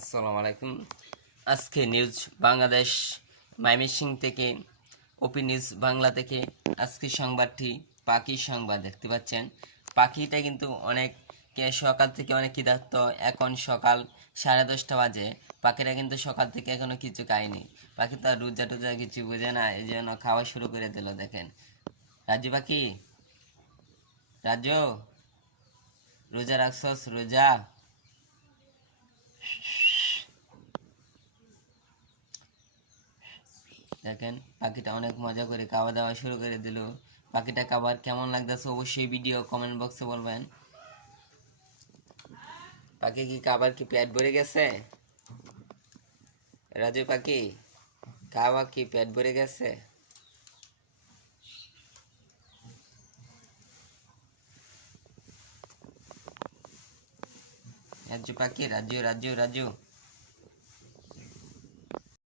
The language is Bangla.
আসসালামু আলাইকুম। আজকে নিউজ বাংলাদেশ মাইমিসিং থেকে ওপি নিউজ বাংলা থেকে আজকে সংবাদটি পাখি সংবাদ দেখতে পাচ্ছেন। পাখিটা কিন্তু অনেক সকাল থেকে অনেক ক্ষিধার্ত। এখন সকাল সাড়ে দশটা বাজে। পাখিরা কিন্তু সকাল থেকে এখনও কিছু খায়নি। পাখি তো রোজা টোজা কিছু বোঝে না, এই জন্য খাওয়া শুরু করে দিল, দেখেন। রাজু পাখি? রাজু? রোজা রাখছস? রোজা? দেখেন, পাখিটা অনেক মজা করে খাওয়া দাওয়া শুরু করে দিল। পাখিটা খাবার কেমন লাগতেছে অবশ্যই ভিডিও কমেন্ট বক্সে বলবেন। পাখি কি খাবার কি পেট ভরে গেছে? রাজু পাখি, খাওয়া কি পেট ভরে গেছে? রাজু পাখি, রাজু রাজু রাজু।